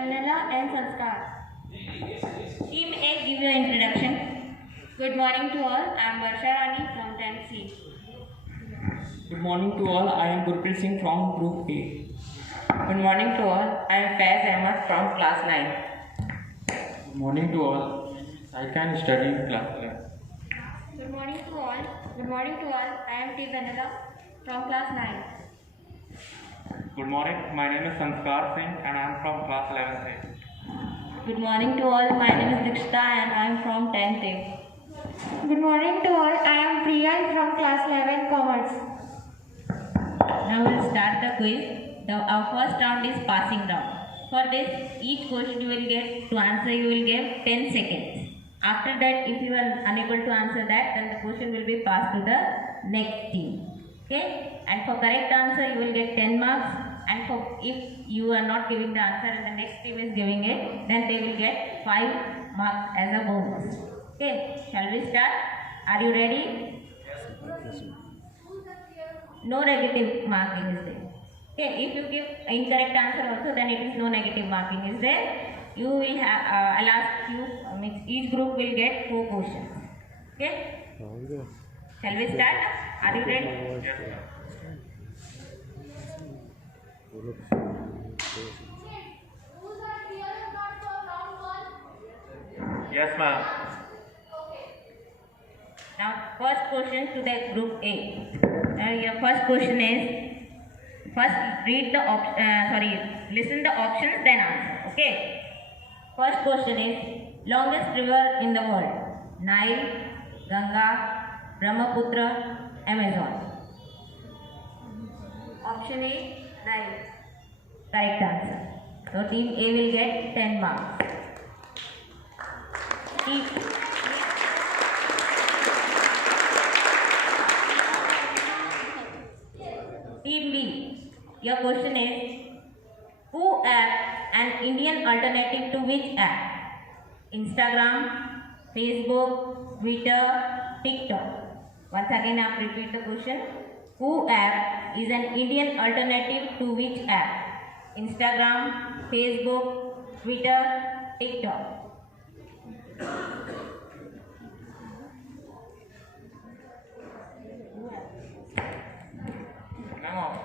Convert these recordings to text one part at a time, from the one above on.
Vanilla and Sanskar. Team A, give your introduction. Good morning to all. I am Varsha Rani from 10C. Good morning to all. I am Gurpreet Singh from Group A. Good morning to all. I am Faiz Ahmed from class 9. Good morning to all. I can study in class 11. Good morning to all. Good morning to all. I am T. Vanilla from class 9. Good morning. My name is Sanskar Singh and I am from class 11th A. Good morning to all. My name is Dikshita and I am from 10th A. Good morning to all. I am Priya from class 11 Commerce. Now we will start the quiz. Our first round is passing round. For this, each question you will get to answer, you will get 10 seconds. After that, if you are unable to answer that, then the question will be passed to the next team. Okay? And for correct answer, you will get 10 marks. And for if you are not giving the answer and the next team is giving it, then they will get 5 marks as a bonus. Okay? Shall we start? Are you ready? No negative marking is there. Okay, if you give incorrect answer also, then it is no negative marking is there. You will have, I'll ask you, each group will get 4 questions. Okay? Shall we start? Are you ready? Yes, ma'am. Now, first question to the group A. Your first question is, first read the listen the options, then answer. Okay. First question is, longest river in the world? Nile, Ganga, Brahmaputra, Amazon. Option A, Nile. Correct answer. So team A will get 10 marks. Team B, your question is, who app an Indian alternative to which app? Instagram, Facebook, Twitter, TikTok. Once again, I will repeat the question. Who app is an Indian alternative to which app? Instagram, Facebook, Twitter, TikTok. Ma'am,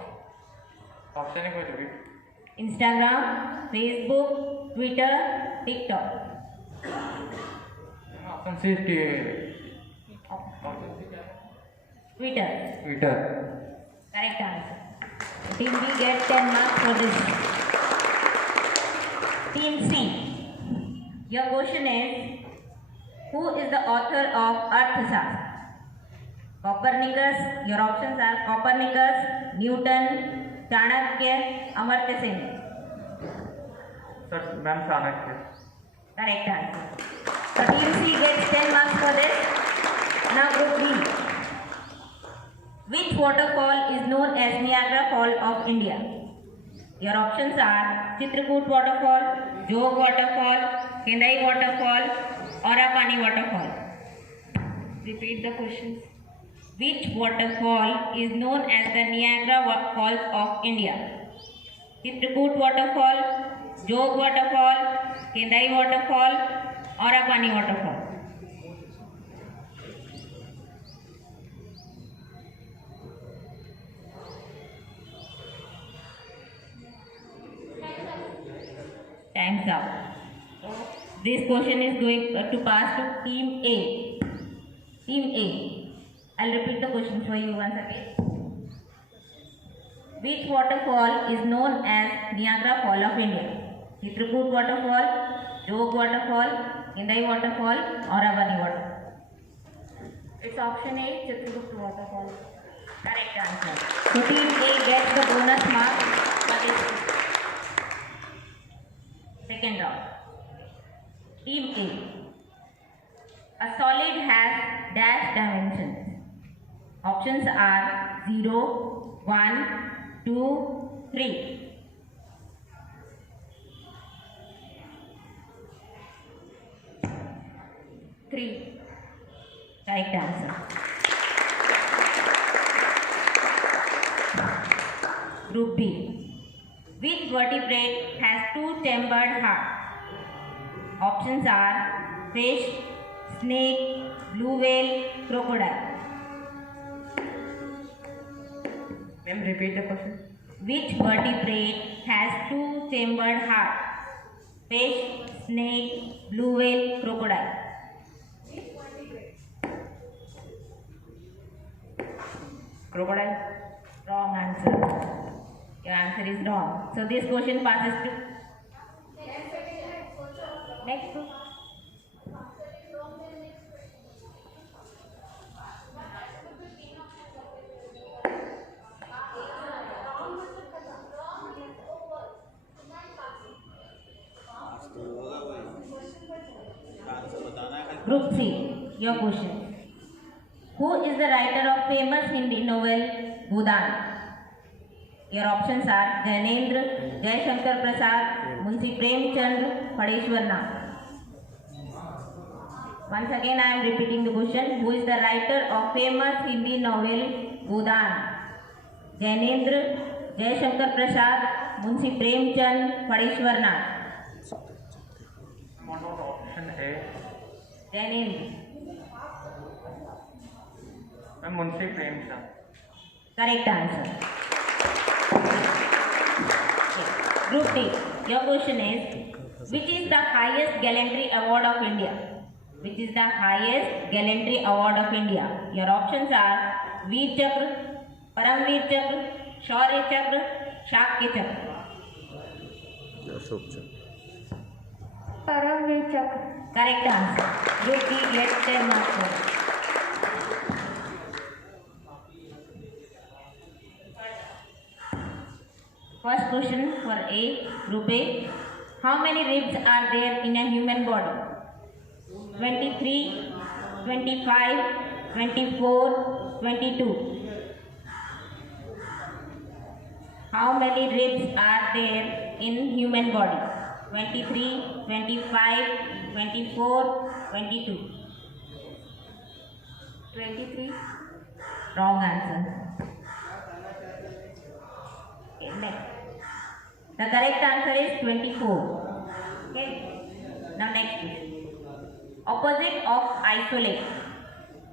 option is going to be Instagram, Facebook, Twitter, TikTok. option C is Twitter. Twitter. Correct answer. Team B gets 10 marks for this. Team C. Your question is, who is the author of Arthashastra? Copernicus. Your options are Copernicus, Newton, Chanakya, Amartya Sen. Sir, ma'am, Chanakya. Correct answer. So team C gets 10 marks for this. Now group B. Which waterfall is known as Niagara Fall of India? Your options are Chitrakoot Waterfall, Jog Waterfall, Kendai Waterfall, Orapani Waterfall. Repeat the questions. Which waterfall is known as the Niagara Falls of India? Chitrakoot Waterfall, Jog Waterfall, Kendai Waterfall, Orapani Waterfall. Time's up. This question is going to pass to Team A. Team A. I'll repeat the question for you once again. Which waterfall is known as Niagara Fall of India? Chitrakoot Waterfall, Jog Waterfall, Kendai Waterfall, Orapani Waterfall. It's option A, Chitrakoot Waterfall. Correct answer. So Team A gets the bonus mark for this. Second round. Team A. A solid has dash dimensions. Options are 0, 1, 2, 3. Three. Correct answer. Group B. Which vertebrate has two-chambered heart? Options are fish, snake, blue whale, crocodile. Ma'am, repeat the question. Which vertebrate has two-chambered heart? Fish, snake, blue whale, crocodile. Crocodile. Wrong answer. Your answer is wrong. So this question passes to next group. Group 3, your question. Who is the writer of famous Hindi novel Godan? Your options are Jainendra, Jayashankar Prasad, Munshi Premchand, Padeshwar Nath. Once again I am repeating the question. Who is the writer of famous Hindi novel Godan? Jainendra, Jayashankar Prasad, Munshi Premchand, Padeshwar Nath. What was option A? Jainendra. Munshi Premchand. Correct answer. Group D. Your question is, which is the highest gallantry award of India? Which is the highest gallantry award of India? Your options are Veer Chakra, Paramveer Chakra, Shaurya Chakra, Shakya Chakra. Paramveer Chakra. Correct answer. Group D gets 10 marks for it. First question for A, Group A. How many ribs are there in a human body? 23, 25, 24, 22. How many ribs are there in human body? 23, 25, 24, 22. 23. Wrong answer. Okay, next. The correct answer is 24. Okay. Now next question. Opposite of isolate.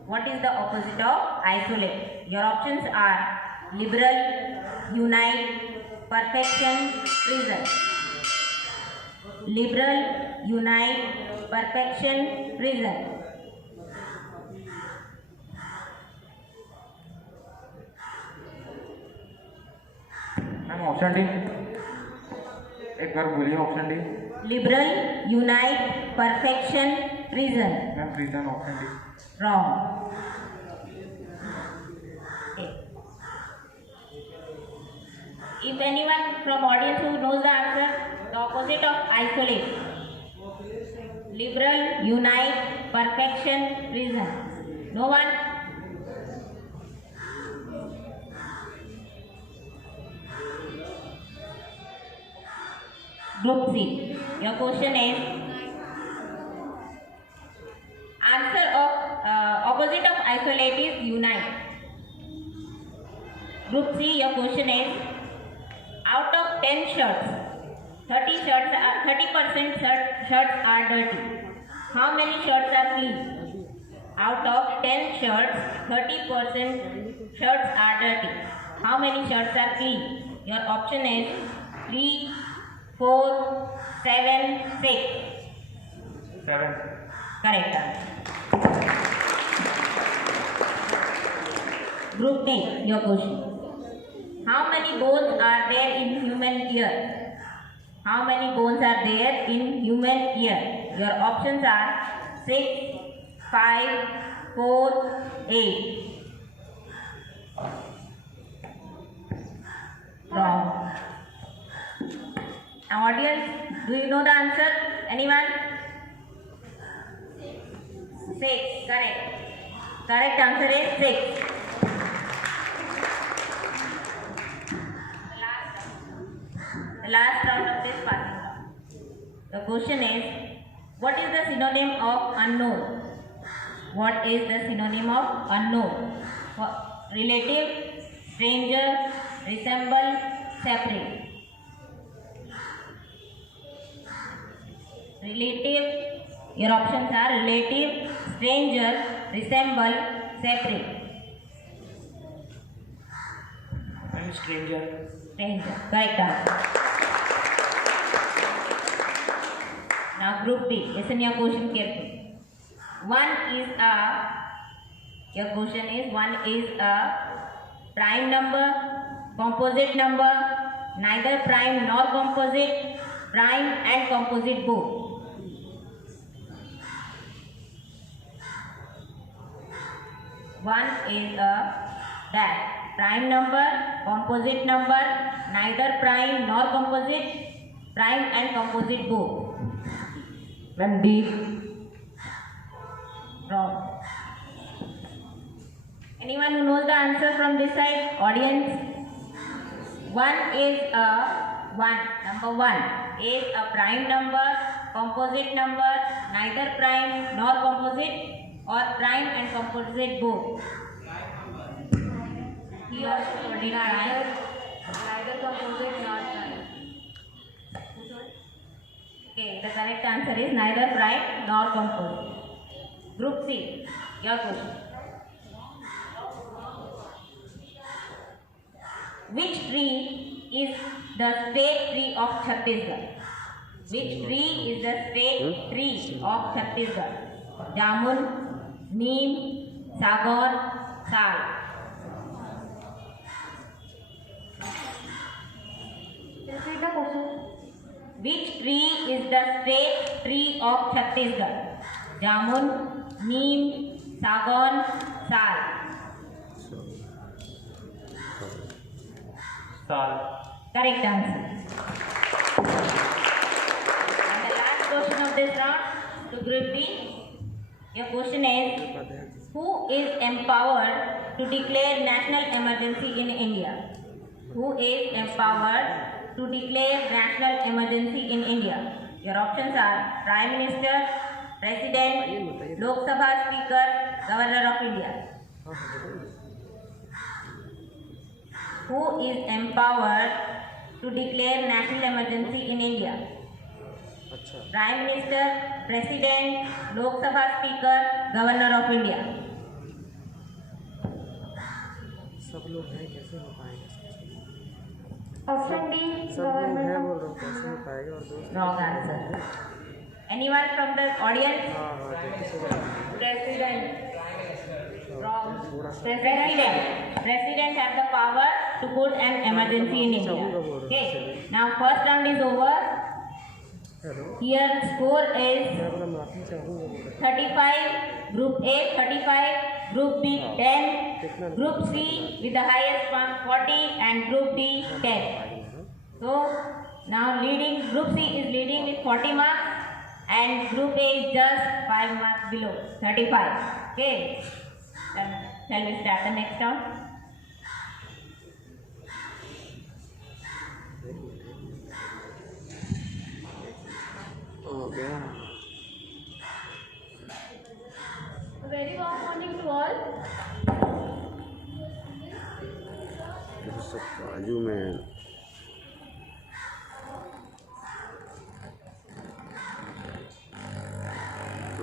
What is the opposite of isolate? Your options are liberal, unite, perfection, reason. Liberal, unite, perfection, reason. Ma'am option D एक बार बोलिए option D Liberal, unite, perfection, reason. Ma'am reason option D Wrong. Okay. If anyone from audience who knows the answer, the opposite of isolate. Liberal, unite, perfection, reason. No one? Group C. Your question is answer of opposite of isolate is unite. Group C. Your question is out of 10 shirts, 30% shirts are dirty. How many shirts are clean? Out of 10 shirts, 30% shirts are dirty. How many shirts are clean? Your option is 3, 4, 7, 6. 7 Correct answer. Group D, your question. How many bones are there in human ear? How many bones are there in human ear? Your options are 6, 5, 4, 8. Wrong. Now audience, do you know the answer? Anyone? 6. Correct. Correct answer is 6. The last round of this passing round. The question is, what is the synonym of unknown? What is the synonym of unknown? Relative, stranger, resemble, separate. relative, your options are relative, stranger, resemble, separate. And stranger. Stranger, correct answer. Now group B, listen your question carefully. Your question is one is a prime number, composite number, neither prime nor composite, prime and composite both. One is a dash, prime number, composite number, neither prime nor composite, prime and composite both. And D. Wrong. Anyone who knows the answer from this side? Audience? Number one is a prime number, composite number, neither prime nor composite, or prime and composite both. Here, Neither composite nor prime. okay, the correct answer is neither prime nor composite. Group C, your question. Which tree is the state tree of Chhattisgarh? Which tree is the state tree of Chhattisgarh? Jamun, Neem, Sagon, Sal. Repeat the question. Which tree is the state tree of Chhattisgarh? Jamun, Neem, Sagon, Sal. Sal. Correct answer. And the last question of this round to group B. Your question is, who is empowered to declare national emergency in India? Who is empowered to declare national emergency in India? Your options are Prime Minister, President, Lok Sabha Speaker, Governor of India. Who is empowered to declare national emergency in India? Prime Minister, President, Lok Sabha Speaker, Governor of India. सब लोग हैं कैसे हो पाएंगे Option D, सब लोग हैं government. बोल रहा हूँ कैसे हो पाएगा और दोस्त Wrong answer. Anyone from the audience? हाँ हाँ जैसे हो President. Wrong. President. President have the power to put an emergency in India. Okay. Now first round is over. Hello Here score is मैं अपना माफी चाहूँगा बोल 35, Group A 35, Group B 10, Group C with the highest mark 40 and Group D 10. So now Group C is leading with 40 marks and Group A is just 5 marks below 35. Okay. Shall we start the next round? हो गया Very warm morning to all. तो सब काजू में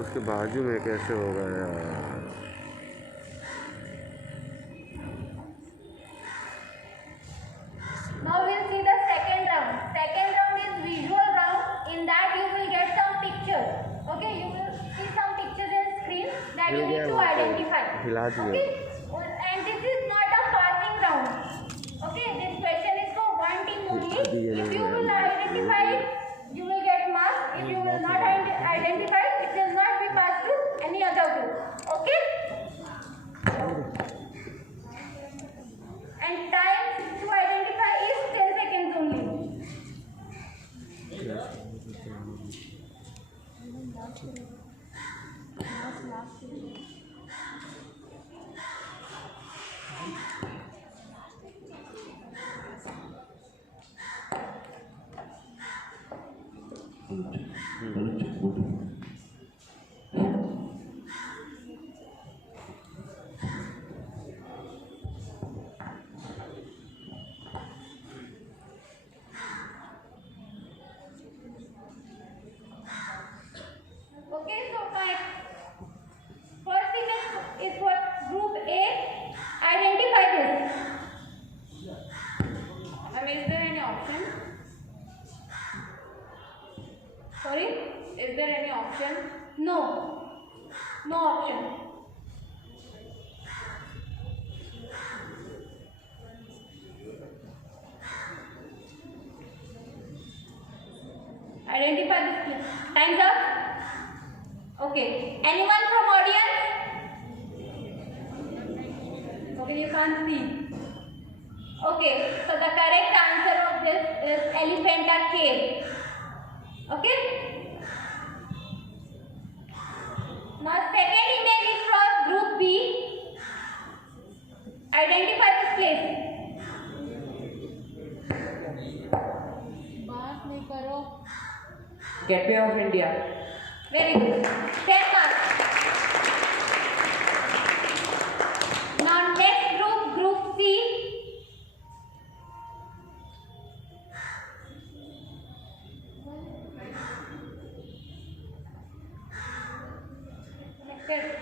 उसके बाजू में कैसे होगा यार Now we'll see the second round. Second round is visual round. In that you will get some pictures. Okay, you will see some pictures in screen that you need to identify. हिला दिया Okay, and this is not a passing round. Okay, this question is for one team only. If you will identify it, you will get marks. If you will not identify, it will not be passed to any other group. Okay. And time to identify is 10 seconds only. Sorry? Is there any option? No. No option. Identify this place. Time's up. Okay. Anyone from audience? Okay, you can't see. Okay, so the correct answer of this is Elephanta Cave. Okay? Now second image is from group B. Identify this place. Gateway of India. Very good. 10 marks. Now next group, group C. Next.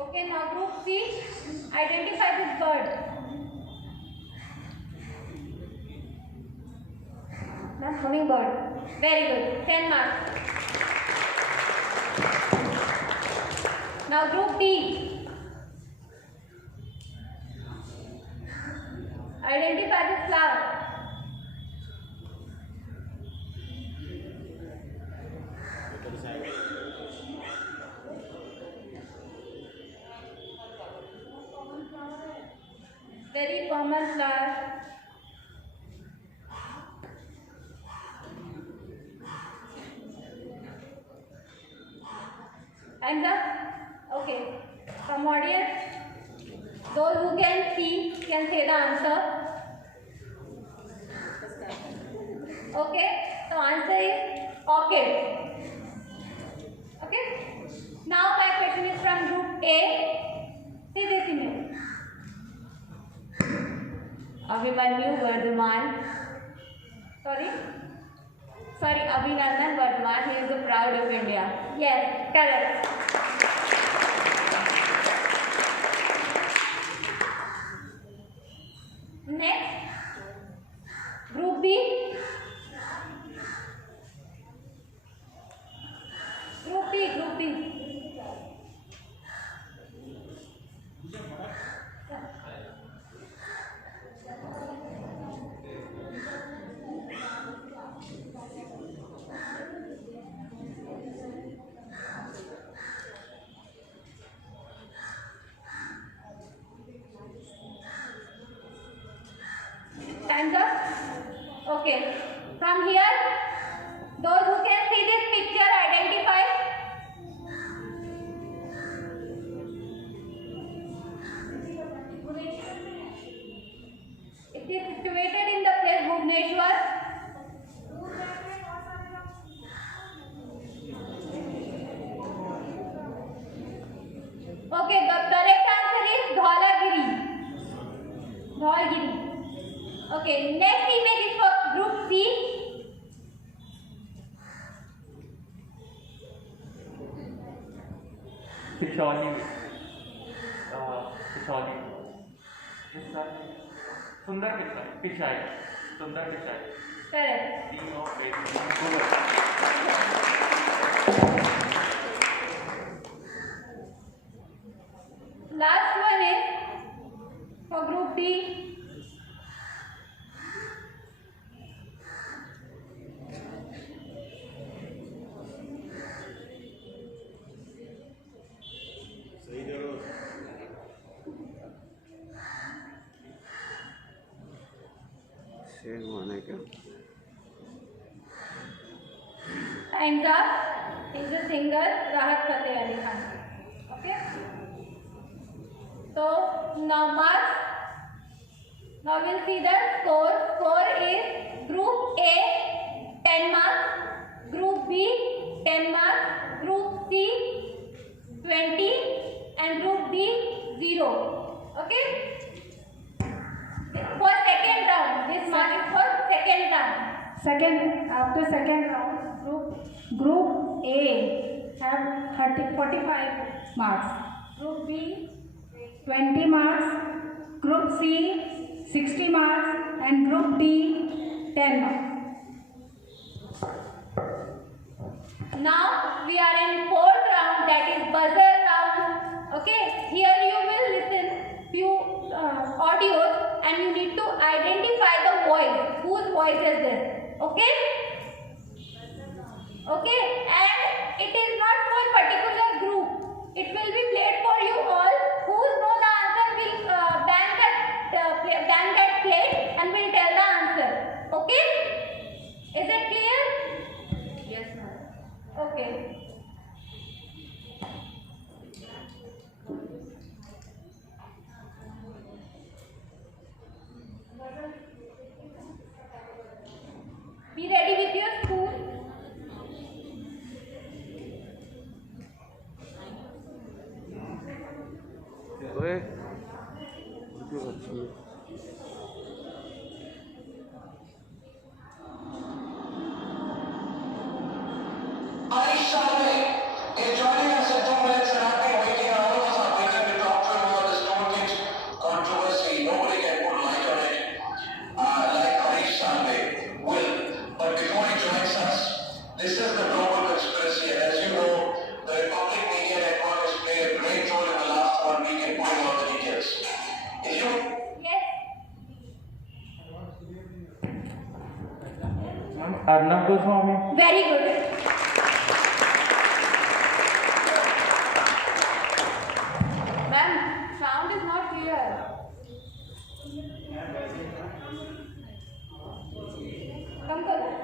Okay, now group C, identify this bird. Ma'am, hummingbird. Very good. 10 marks. Now group D. Identify this flower. Very common flower. And the okay, from audience, those who can see can say the answer. Okay, so answer is orchid. Okay. Now my question is from group A. See this image. Abhimanyu Vardhaman. Sorry. Abhinandan Vardhaman. He is the proud of India. Yes, correct. Next, group B. Group B. Time's up. Okay. From here, those who can see this picture, identify. It is situated in the place Bhubaneswar. Okay, the correct answer is Dhaulagiri. Dhaulagiri. Okay, next image is for group C. Picholi. Picholi. Sundar Pichai. Sundar Pichai. Correct. Last one is for group D. शेर माने क्या Time's up. Is the singer Rahat Fateh Ali Khan. Okay. So now marks. Now we'll see the score. Score is group A 10 marks, group B 10 marks, group C 20 and group D 0. Okay? For second round, this mark is for second round. After second round, group A have 45 marks. Group B 20 marks. Group C 60 marks and group D 10 marks. Now we are in fourth round, that is buzzer round. Okay, here you will listen few audios and you need to identify the voice. Whose voice is this? Okay? Okay, and it is not for particular group. It will be played for you all. Who know the answer will bang that plate and will tell the answer. Okay? Is it clear? Yes, ma'am. Okay. Be ready with your spoon. ओए क्यों अच्छी है? This is the global conspiracy, and as you know, the Republic Media Network has played a great role in the last 1 week in putting out the details. If you Yes. Arnab Goswami. Very good. Ma'am, sound is not clear. Come closer.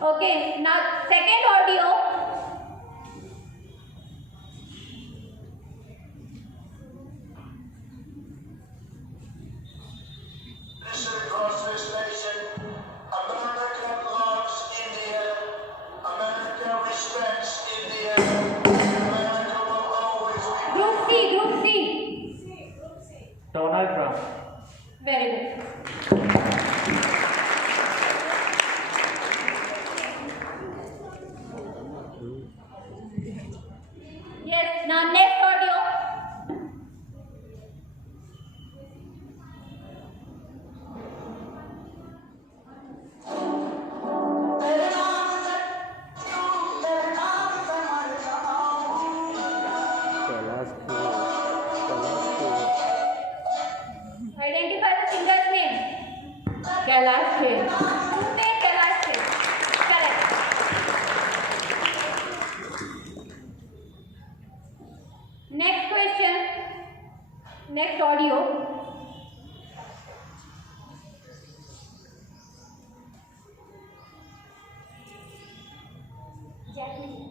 Okay, now second audio. listen across this nation, America loves India, America respects India, America will always be. Group C. Donald Trump. Very good. Yes, now next audio. Kailash Kher Identify the singer's name. Kailash Kher. Whose name? Kailash Kher. Correct. Next question. Next audio. Jacqueline.